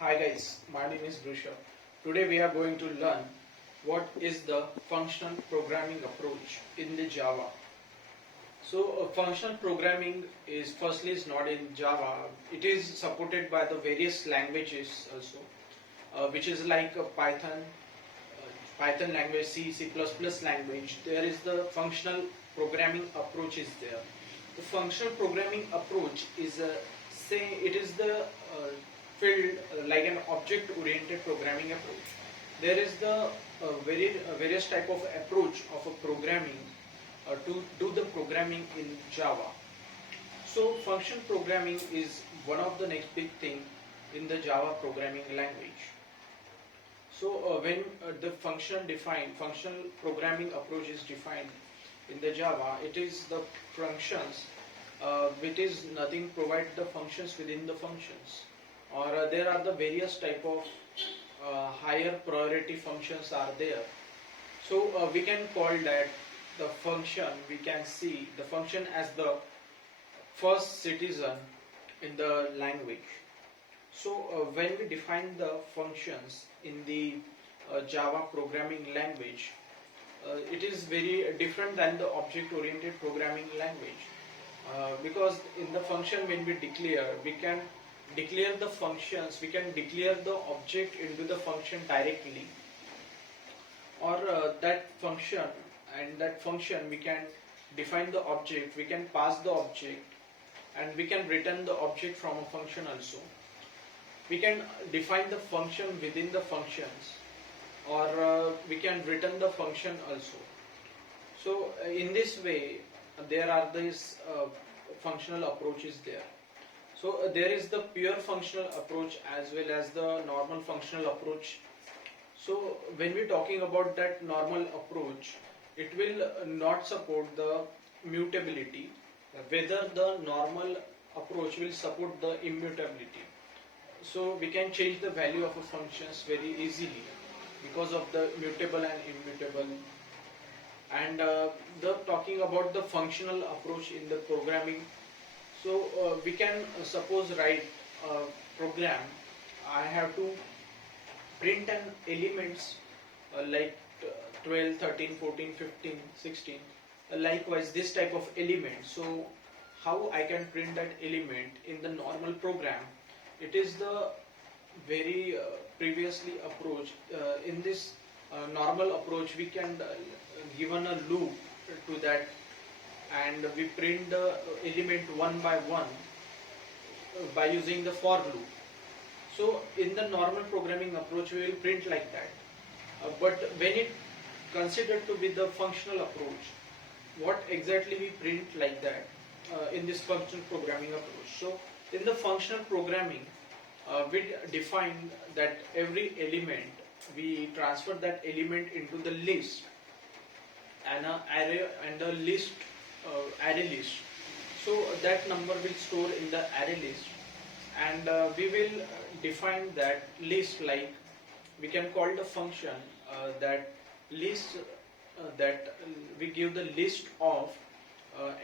Hi guys, my name is Brusha. Today we are going to learn what is the functional programming approach in the Java. Functional programming is firstly is not in Java. It is supported by the various languages also, which is like Python language, C++ language. There is the functional programming approach is there. The functional programming approach is say it is the field like an object-oriented programming approach. There is the various type of approach of a programming to do the programming in Java. So function programming is one of the next big thing in the Java programming language. When the functional programming approach is defined in the Java, it is the functions which is nothing provide the functions within the functions, or there are the various type of higher priority functions are there. We can call that the function. We can see the function as the first citizen in the language. When we define the functions in the Java programming language, it is very different than the object-oriented programming language. Because in the function when we can declare the functions, we can declare the object into the function directly, or that function we can define the object, we can pass the object, and we can return the object from a function also. We can define the function within the functions, or we can return the function also. In this way, there are these functional approaches there. There is the pure functional approach as well as the normal functional approach. When we're talking about that normal approach, it will not support the mutability, whether the normal approach will support the immutability. We can change the value of a functions very easily because of the mutable and immutable. And the talking about the functional approach in the programming, we can suppose write a program. I have to print an elements like 12, 13, 14, 15, 16. Likewise, this type of element. So how I can print that element in the normal program? It is the very previously approach. In this normal approach, we can given a loop to that, and we print the element one by one by using the for loop. In the normal programming approach, we will print like that. But when it considered to be the functional approach, what exactly we print like that in this functional programming approach? In the functional programming, we define that every element, we transfer that element into the list, and an array and a list, array list. That number will store in the array list, and we will define that list like we can call the function that list that we give the list of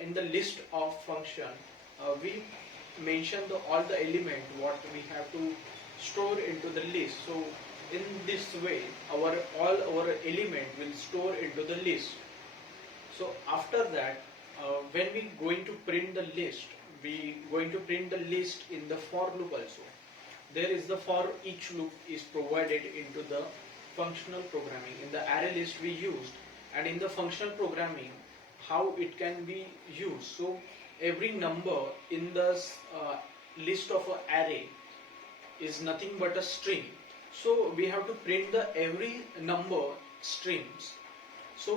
in the list of function we mention all the element what we have to store into the list. In this way all our element will store into the list. After that, when we going to print the list, we going to print the list in the for loop also. There is the for each loop is provided into the functional programming. In the array list we used, and in the functional programming, how it can be used. Every number in the list of an array is nothing but a string. We have to print the every number strings.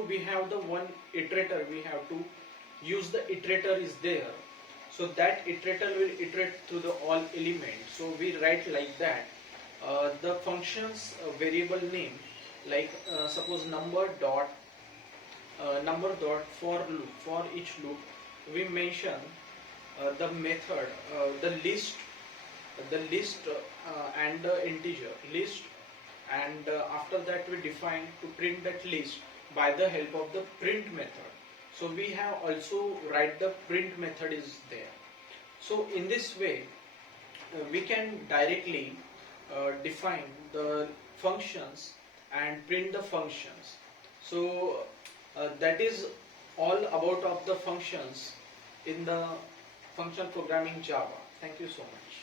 We have the one iterator, we have to use the iterator is there. That iterator will iterate through the all elements. We write like that. The functions variable name, like suppose number dot for loop, for each loop, we mention the method, the list and the integer list, and after that we define to print that list by the help of the print method. We have also write the print method is there. In this way we can directly define the functions and print the functions. So that is all about of the functions in the function programming Java. Thank you so much.